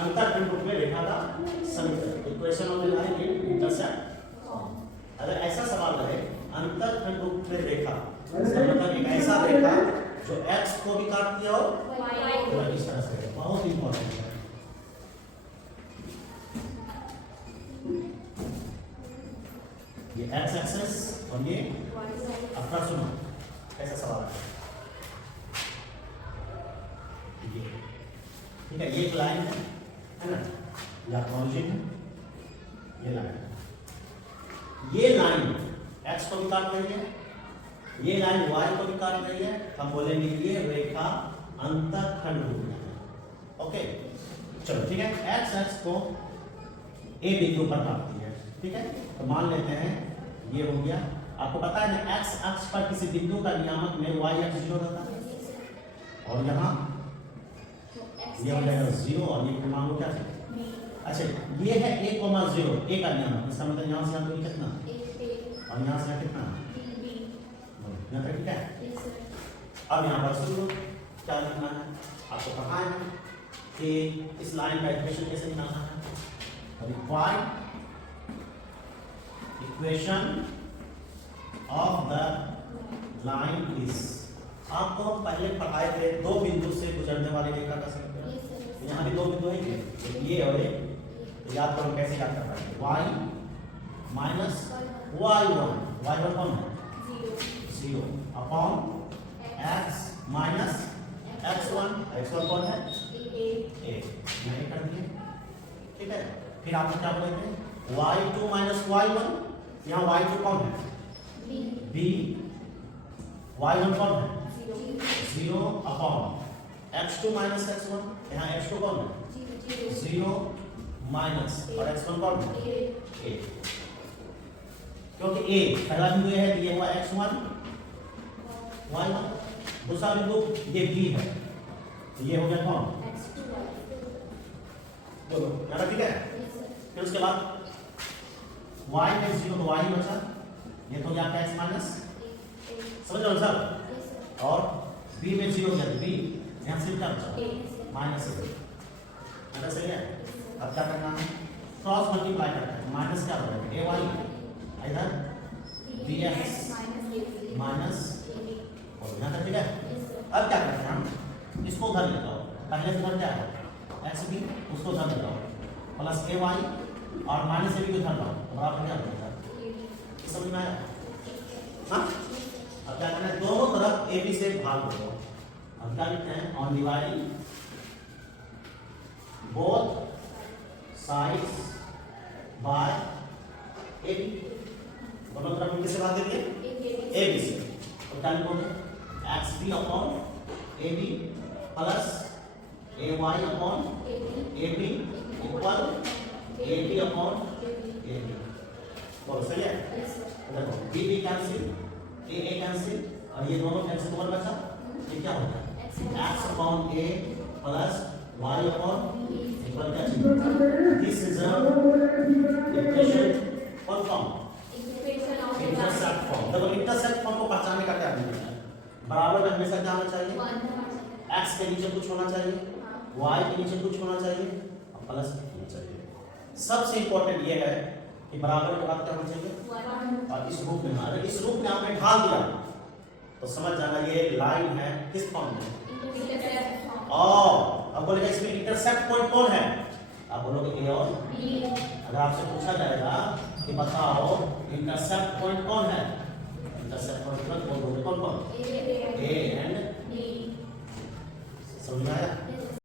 अंतःखंड रूप में रेखा का समीकरण, equation of the line in intersect. अगर ऐसा सवाल रहे अंतःखंड रूप में रेखा, इसका मतलब एक ऐसा रेखा जो x को भी काटती है और y इस तरह से, बहुत इंपॉर्टेंट है। ये x एक्सिस और ये अपना सुनो कैसा सवाल है ये, ठीक है। ये एक लाइन है ना, या ऑरिजिन है, ये लाइन, ये लाइन x को भी काट रही है, ये लाइन y को भी काट रही है, हम बोलेंगे ये रेखा अंतःखंड रूप में है। ओके चलो ठीक है, x x को a बिंदु पर काटती है, ठीक है। तो मान लेते हैं ये हो गया, आपको पता है ना x अक्ष पर किसी बिंदु का नियामक में y अक्ष 0 रहता है, और यहाँ ये हो जाएगा 0 और ये मान लो क्या है। अच्छा ये है a, 0 a का नियामक, इसका मतलब यहाँ से यहाँ दूरी कितना और यहाँ से यहाँ कितना, यहाँ तक ठीक है। अब यहाँ पर शुरू क्या लिखना है, आपको पता है कि इस लाइन का इक्वेशन कैसे निकालना है। Equation of the line is, आपको हम पहले पढ़ाए थे दो बिंदु से गुजरने वाली रेखा का समीकरण। यहाँ भी दो बिंदु है, ये और ये, तो याद करो कैसे याद कर पाएंगे। y माइनस y1 कौन है 0 अपॉन x माइनस x1 कौन है a, मैंने कर दिए, ठीक है। फिर आप क्या बोले थे y2 माइनस y1, यहाँ y2 कौन है b, y1 कौन है 0 अपॉन x2 माइनस x1, यहाँ x2 कौन है 0 माइनस और x1 कौन है a, क्योंकि a पहला बिंदु ये है, ये हुआ x1 y1, दूसरा बिंदु ये b है, तो ये हो गया कौन बोलो यहाँ ठीक है। फिर उसके बाद y में 0 तो y बचा, ये तो क्या x माइनस, समझ रहे हो सब, और b में 0 क्या b, यहाँ से क्या बचा माइनस सही है। अब क्या करना है, क्रॉस मल्टीप्लाई करना है, माइनस क्या हो जाएगा ay इधर bx माइनस और यहाँ तक ठीक है। अब क्या करते हैं हम, इसको उधर लेता हूँ, पहले उधर क्या है एक्स बी, उसको उधर लेता हूँ प्लस ए वाई और माइनस ए बी को उधर लाओ, तो बराबर क्या हो जाएगा, समझ में आया। हाँ अब क्या करना है, दोनों तरफ ए बी से भाग दो। अब क्या लिखते हैं, on dividing both sides by a b, दोनों तरफ हम किससे भाग देंगे ए बी से, तो क्या लिखोगे x b upon a b plus a y upon a b equal a b upon a b, बोलो सही है। देखो b b cancel, a cancel, और ये दोनों कैंसिल ओवर बचा, ये क्या होगा x upon a plus y upon equal क्या, दिस इज अ इक्वेशन कौन फॉर्म इंटरसेप्ट फॉर्म। देखो इंटरसेप्ट फॉर्म को पहचानने का क्या तरीका है, बराबर में हमेशा क्या होना चाहिए, x के नीचे कुछ होना चाहिए, y के नीचे कुछ होना चाहिए और प्लस होना चाहिए। सबसे इंपॉर्टेंट ये है कि बराबर के बाद क्या होना चाहिए, और इस रूप में, अगर इस रूप में आपने ढाल दिया तो समझ जाना ये लाइन है किस फॉर्म में, और अब बोलेगा इसमें इंटरसेप्ट पॉइंट कौन है, आप बोलोगे ए और बी। अगर आपसे पूछा जाएगा कि बताओ इंटरसेप्ट पॉइंट कौन है, इंटरसेप्ट पॉइंट बोल दोगे कौन कौन, ए एंड बी, समझ में आया।